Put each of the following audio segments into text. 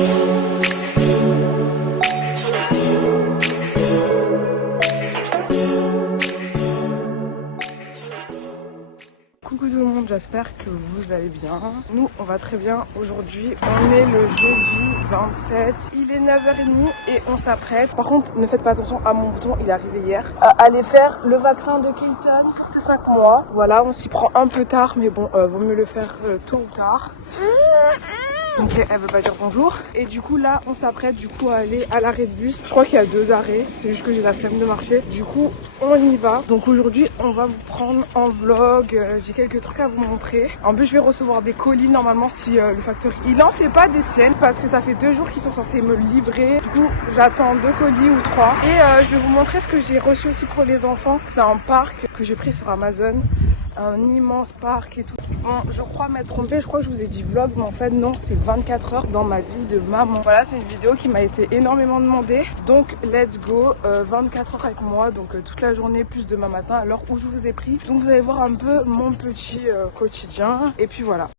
Coucou tout le monde, j'espère que vous allez bien. Nous, on va très bien. Aujourd'hui, on est le jeudi 27. Il est 9h30 et on s'apprête. Par contre, ne faites pas attention à mon bouton, il est arrivé hier. Aller faire le vaccin de Keaton pour ses 5 mois. Voilà, on s'y prend un peu tard, mais bon, vaut mieux le faire tôt ou tard. Donc elle veut pas dire bonjour. Et du coup là on s'apprête à aller à l'arrêt de bus. Je crois qu'il y a 2 arrêts. C'est juste que j'ai la flemme de marcher. Du coup on y va. Donc aujourd'hui on va vous prendre en vlog. J'ai quelques trucs à vous montrer. En plus je vais recevoir des colis normalement si le facteur il en fait pas des siennes. Parce que ça fait 2 jours qu'ils sont censés me le livrer. Du coup j'attends 2 colis ou 3. Et je vais vous montrer ce que j'ai reçu aussi pour les enfants. C'est un parc que j'ai pris sur Amazon. Un immense parc et tout. Bon, je crois m'être trompée, je crois que je vous ai dit vlog, mais en fait non, c'est 24 heures dans ma vie de maman. Voilà, c'est une vidéo qui m'a été énormément demandée. Donc, let's go, 24 heures avec moi, donc toute la journée, plus demain matin, à l'heure où je vous ai pris. Donc, vous allez voir un peu mon petit quotidien. Et puis voilà.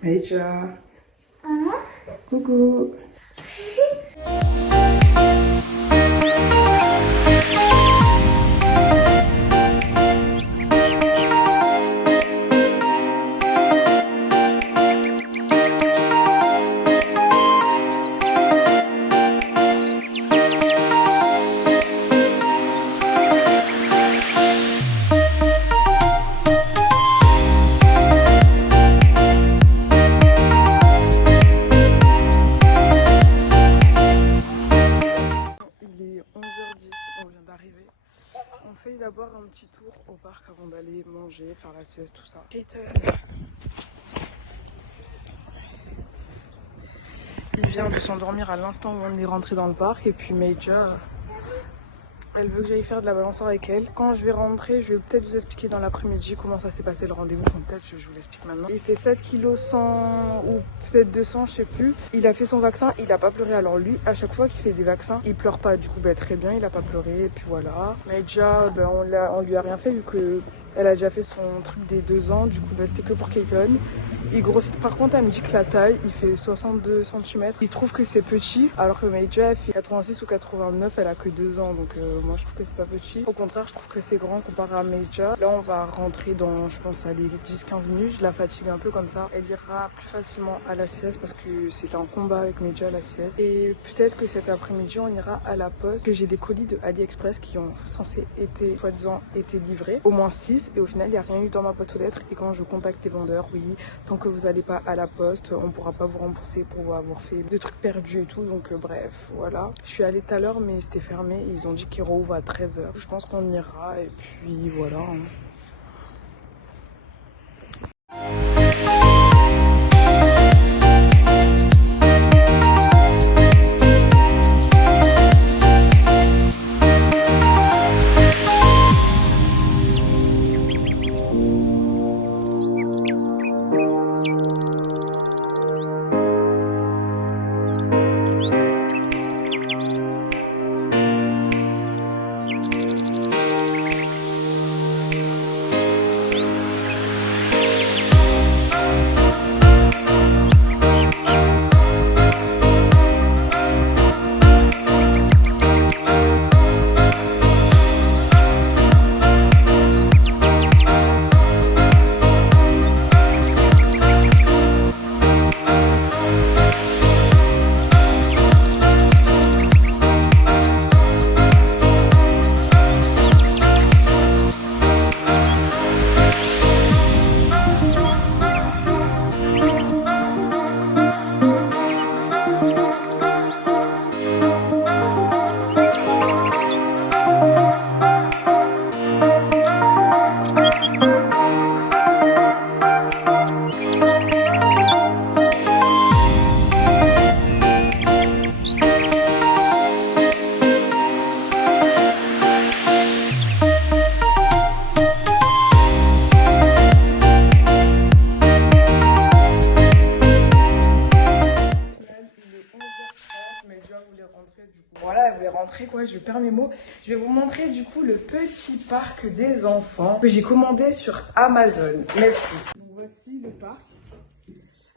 Hey, ciao. Coucou. On fait d'abord un petit tour au parc avant d'aller manger, faire la sieste, tout ça. Keaton, il vient de s'endormir à l'instant où on est rentré dans le parc. Et puis Major, elle veut que j'aille faire de la balançoire avec elle. Quand je vais rentrer, je vais peut-être vous expliquer dans l'après-midi comment ça s'est passé le rendez-vous. Enfin, peut-être je vous l'explique maintenant. Il fait 7 kg 100 ou peut-être 200, je sais plus. Il a fait son vaccin, il a pas pleuré. Alors lui, à chaque fois qu'il fait des vaccins, il pleure pas. Du coup, très bien, il a pas pleuré. Et puis voilà. Major, on lui a rien fait vu que elle a déjà fait son truc des 2 ans. Du coup, c'était que pour Keaton. Il grossit. Par contre, elle me dit que la taille, il fait 62 cm. Il trouve que c'est petit, alors que Major, elle fait 86 ou 89, elle a que 2 ans. Donc moi, je trouve que c'est pas petit. Au contraire, je trouve que c'est grand comparé à Major. Là, on va rentrer dans, je pense, les 10-15 minutes. Je la fatigue un peu comme ça. Elle ira plus facilement à la sieste parce que c'est un combat avec Major à la sieste. Et peut-être que cet après-midi, on ira à la poste. Que j'ai des colis de AliExpress qui ont censé soi-disant, été livrés. Au moins 6. Et au final, il n'y a rien eu dans ma boîte aux lettres. Et quand je contacte les vendeurs, oui, tant que vous n'allez pas à la poste, on ne pourra pas vous rembourser pour avoir fait des trucs perdus et tout. Donc bref, voilà. Je suis allée tout à l'heure, mais c'était fermé. Et ils ont dit qu'ils rouvrent à 13h. Je pense qu'on ira et puis voilà. fois, je perds mes mots. Je vais vous montrer du coup le petit parc des enfants que j'ai commandé sur Amazon. Let's go. Donc voici le parc.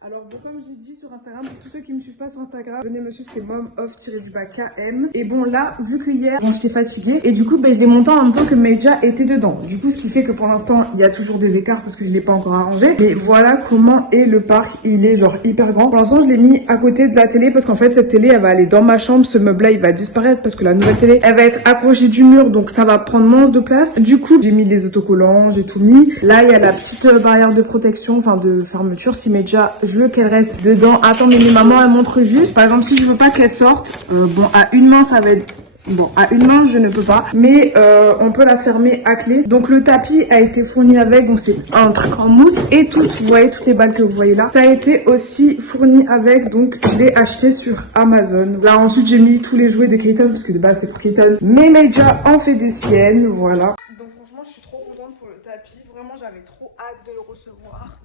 Alors bon, comme j'ai dit sur Instagram, pour tous ceux qui me suivent pas sur Instagram, venez me suivre, c'est mom_of_km. Et bon là, vu que hier, j'étais fatiguée et du coup je l'ai monté en même temps que Meja était dedans. Du coup, ce qui fait que pour l'instant, il y a toujours des écarts parce que je l'ai pas encore arrangé. Mais voilà comment est le parc, il est genre hyper grand. Pour l'instant, je l'ai mis à côté de la télé parce qu'en fait, cette télé, elle va aller dans ma chambre. Ce meuble-là, il va disparaître parce que la nouvelle télé, elle va être accrochée du mur, donc ça va prendre moins de place. Du coup, j'ai mis les autocollants, j'ai tout mis. Là, il y a la petite barrière de protection, enfin de fermeture. Si Meja, je veux qu'elle reste dedans. Attends, mais maman, elle montre juste. Par exemple, si je veux pas qu'elle sorte, bon, à une main, ça va être... Bon, à une main, je ne peux pas, mais on peut la fermer à clé. Donc, le tapis a été fourni avec, donc c'est un truc en mousse. Et toutes, vous voyez, toutes les balles que vous voyez là, ça a été aussi fourni avec, donc je l'ai acheté sur Amazon. Là, ensuite, j'ai mis tous les jouets de Keaton, parce que de base, c'est pour Keaton. Mais Meja en fait des siennes, voilà. Donc, franchement, je suis trop contente pour le tapis. Vraiment, j'avais trop hâte de le recevoir.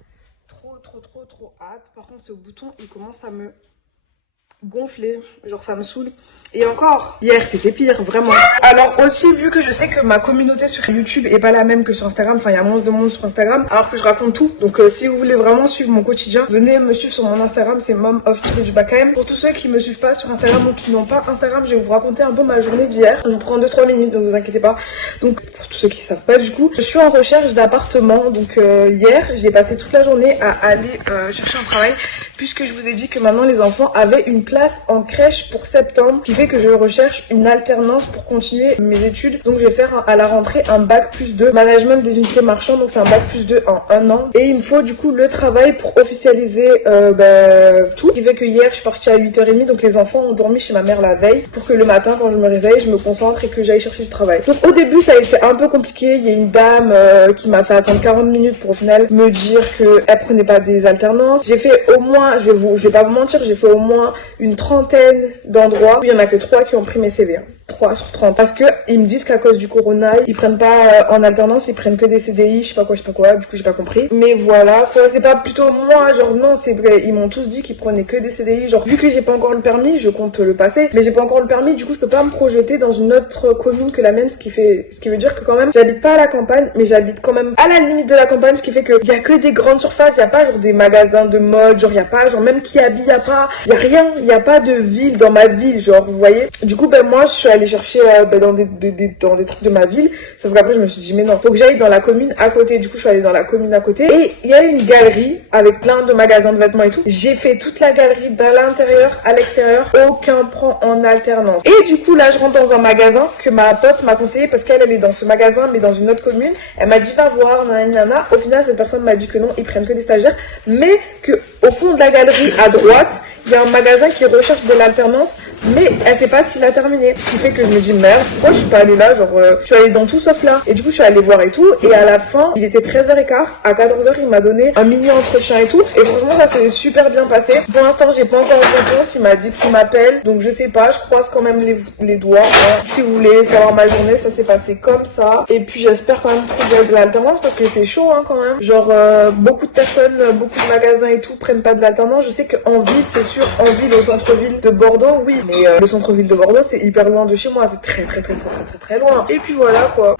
Trop hâte. Par contre, ce bouton, il commence à me gonfler, genre ça me saoule. Et encore, hier c'était pire, vraiment. Alors aussi, vu que je sais que ma communauté sur YouTube est pas la même que sur Instagram, enfin il y a moins de monde sur Instagram, alors que je raconte tout. Donc si vous voulez vraiment suivre mon quotidien, venez me suivre sur mon Instagram, c'est mom_of_km. Pour tous ceux qui me suivent pas sur Instagram ou qui n'ont pas Instagram, je vais vous raconter un peu ma journée d'hier. Je vous prends 2-3 minutes, donc vous inquiétez pas. Donc pour tous ceux qui savent pas, du coup, je suis en recherche d'appartement. Donc hier, j'ai passé toute la journée à aller chercher un travail, puisque je vous ai dit que maintenant les enfants avaient une place en crèche pour septembre, qui fait que je recherche une alternance pour continuer mes études. Donc je vais faire à la rentrée un bac+2 management des unités marchandes, donc c'est un bac+2 en 1 an. Et il me faut du coup le travail pour officialiser tout. Ce qui fait que hier je suis partie à 8h30, donc les enfants ont dormi chez ma mère la veille, pour que le matin quand je me réveille, je me concentre et que j'aille chercher du travail. Donc au début ça a été un peu compliqué, il y a une dame qui m'a fait attendre 40 minutes pour au final me dire qu'elle prenait pas des alternances. J'ai fait au moins, je vais pas vous mentir, j'ai fait au moins une trentaine d'endroits où il y en a que 3 qui ont pris mes CV. 3 sur 30. Parce que ils me disent qu'à cause du corona, ils prennent pas en alternance, ils prennent que des CDI, je sais pas quoi, du coup j'ai pas compris. Mais voilà, quoi, c'est pas plutôt moi, genre non, c'est vrai, ils m'ont tous dit qu'ils prenaient que des CDI, genre vu que j'ai pas encore le permis, je compte le passer, mais j'ai pas encore le permis, du coup je peux pas me projeter dans une autre commune que la mienne, ce qui veut dire que quand même, j'habite pas à la campagne, mais j'habite quand même à la limite de la campagne, ce qui fait que y a que des grandes surfaces, y a pas genre des magasins de mode, genre y a pas, genre même Kiabi, y a rien, y a pas de ville dans ma ville, genre vous voyez. Du coup moi je suis allée chercher dans des trucs de ma ville, sauf qu'après je me suis dit mais non, faut que j'aille dans la commune à côté. Du coup je suis allée dans la commune à côté et il y a une galerie avec plein de magasins de vêtements et tout. J'ai fait toute la galerie de l'intérieur à l'extérieur, aucun prend en alternance. Et du coup là je rentre dans un magasin que ma pote m'a conseillé parce qu'elle est dans ce magasin mais dans une autre commune. Elle m'a dit va voir, nanana. Au final cette personne m'a dit que non, ils prennent que des stagiaires, mais que au fond de la galerie à droite il y a un magasin qui recherche de l'alternance, mais elle sait pas s'il a terminé. Ce qui fait que je me dis merde, pourquoi je suis pas allée là, genre je suis allée dans tout sauf là. Et du coup je suis allée voir et tout, et à la fin il était 13h15, à 14h il m'a donné un mini entretien et tout, et franchement ça s'est super bien passé. Pour l'instant j'ai pas encore une réponse, il m'a dit qu'il m'appelle, donc je sais pas, je croise quand même les doigts, hein. Si vous voulez savoir ma journée, ça s'est passé comme ça, et puis j'espère quand même trouver de l'alternance parce que c'est chaud hein, quand même. Genre beaucoup de personnes, beaucoup de magasins et tout prennent pas de l'alternance. Je sais qu'en ville c'est sûr, en ville, au centre-ville de Bordeaux, oui, mais le centre-ville de Bordeaux c'est hyper loin de chez moi, c'est très loin. Et puis voilà quoi.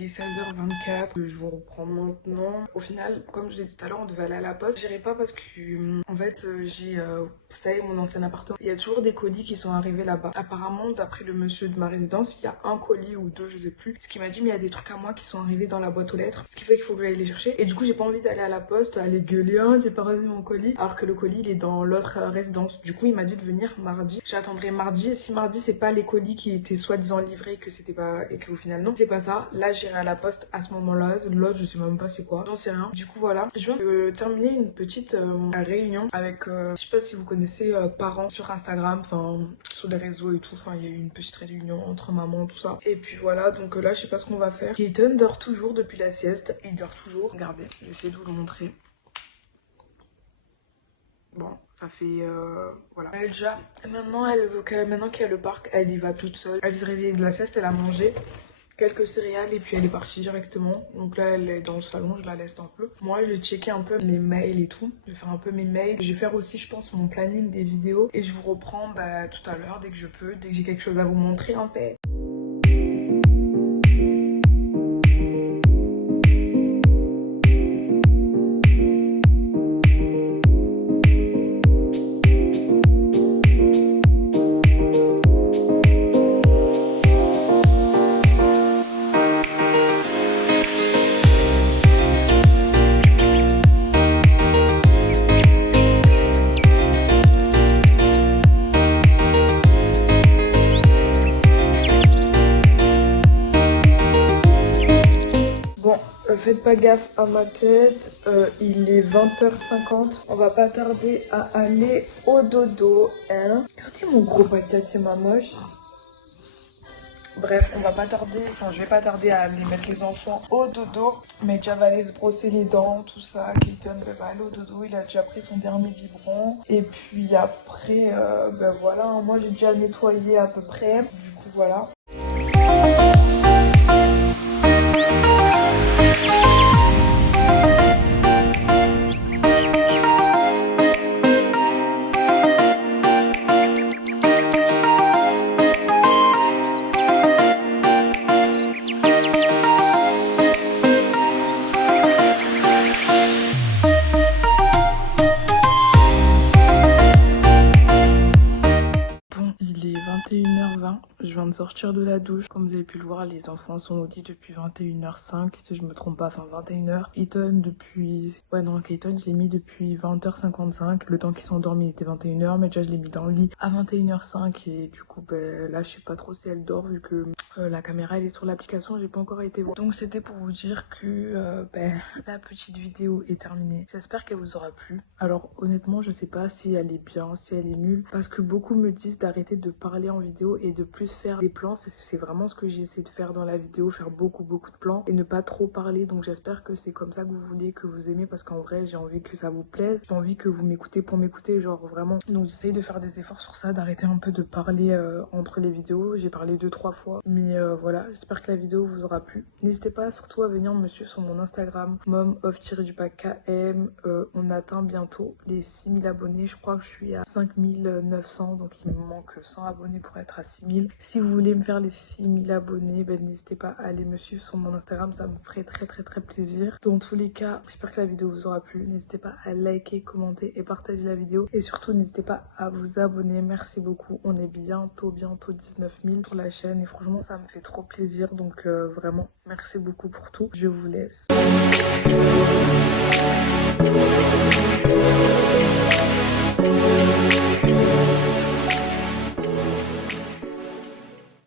il est 16h24. Je vous reprends maintenant. Au final, comme je l'ai dit tout à l'heure, on devait aller à la poste. J'irai pas parce que en fait j'ai vous savez, mon ancien appartement, il y a toujours des colis qui sont arrivés là-bas. Apparemment, d'après le monsieur de ma résidence, il y a un colis ou deux, je sais plus. Ce qui m'a dit, mais il y a des trucs à moi qui sont arrivés dans la boîte aux lettres. Ce qui fait qu'il faut que j'aille les chercher. Et du coup, j'ai pas envie d'aller à la poste, aller gueuler, hein, j'ai pas reçu mon colis. Alors que le colis, il est dans l'autre résidence. Du coup, il m'a dit de venir mardi. J'attendrai mardi. Et si mardi, c'est pas les colis qui étaient soi-disant livrés, que c'était pas, et qu'au final, non, c'est pas ça. Là, j'irai à la poste à ce moment-là. L'autre, je sais même pas c'est quoi. J'en sais rien. Du coup, voilà. Je viens de terminer une petite réunion avec, je sais pas si vous connaissez, parents sur Instagram, enfin, sur les réseaux et tout. Enfin, il y a eu une petite réunion entre mamans, tout ça. Et puis voilà. Donc là, je sais pas ce qu'on va faire. Keaton dort toujours depuis la sieste. Il dort toujours. Regardez, je vais essayer de vous le montrer. Bon, ça fait voilà. Elle déjà, maintenant maintenant qu'il y a le parc, elle y va toute seule. Elle s'est réveillée de la sieste, elle a mangé quelques céréales et puis elle est partie directement. Donc là, elle est dans le salon, je la laisse un peu. Moi, je vais checker un peu les mails et tout. Je vais faire un peu mes mails. Je vais faire aussi, je pense, mon planning des vidéos. Et je vous reprends tout à l'heure, dès que je peux, dès que j'ai quelque chose à vous montrer en fait. Faites pas gaffe à ma tête, il est 20h50, on va pas tarder à aller au dodo, hein. Regardez mon gros paquet, ma moche. Bref, on va pas tarder, enfin je vais pas tarder à aller mettre les enfants au dodo. Mais déjà va aller se brosser les dents, tout ça. Keaton va aller au dodo, il a déjà pris son dernier biberon. Et puis après, voilà, moi j'ai déjà nettoyé à peu près, du coup voilà. Il est 21h20, je viens de sortir de la douche. Comme vous avez pu le voir, les enfants sont au lit depuis 21h05, si je me trompe pas, enfin 21h. Keaton depuis... Ouais non, Keaton je l'ai mis depuis 20h55. Le temps qu'ils sont endormis il était 21h, mais déjà je l'ai mis dans le lit à 21h05. Et du coup, là je sais pas trop si elle dort vu que la caméra elle est sur l'application, j'ai pas encore été voir. Donc c'était pour vous dire que la petite vidéo est terminée. J'espère qu'elle vous aura plu. Alors honnêtement, je sais pas si elle est bien, si elle est nulle, parce que beaucoup me disent d'arrêter de parler en vidéo et de plus faire des plans. C'est vraiment ce que j'ai essayé de faire dans la vidéo, faire beaucoup de plans et ne pas trop parler. Donc j'espère que c'est comme ça que vous voulez, que vous aimez, parce qu'en vrai j'ai envie que ça vous plaise, j'ai envie que vous m'écoutez pour m'écouter, genre vraiment. Donc j'essaye de faire des efforts sur ça, d'arrêter un peu de parler entre les vidéos. J'ai parlé 2-3 fois, mais voilà, j'espère que la vidéo vous aura plu. N'hésitez pas surtout à venir me suivre sur mon Instagram, mom_km. On atteint bientôt les 6000 abonnés, je crois que je suis à 5900, donc il me manque 100 abonnés pour être à 6000. Si vous voulez me faire les 6000 abonnés, n'hésitez pas à aller me suivre sur mon Instagram, ça me ferait très plaisir. Dans tous les cas, j'espère que la vidéo vous aura plu. N'hésitez pas à liker, commenter et partager la vidéo. Et surtout, n'hésitez pas à vous abonner. Merci beaucoup. On est bientôt 19 000 sur la chaîne et franchement, ça me fait trop plaisir. Donc vraiment, merci beaucoup pour tout. Je vous laisse.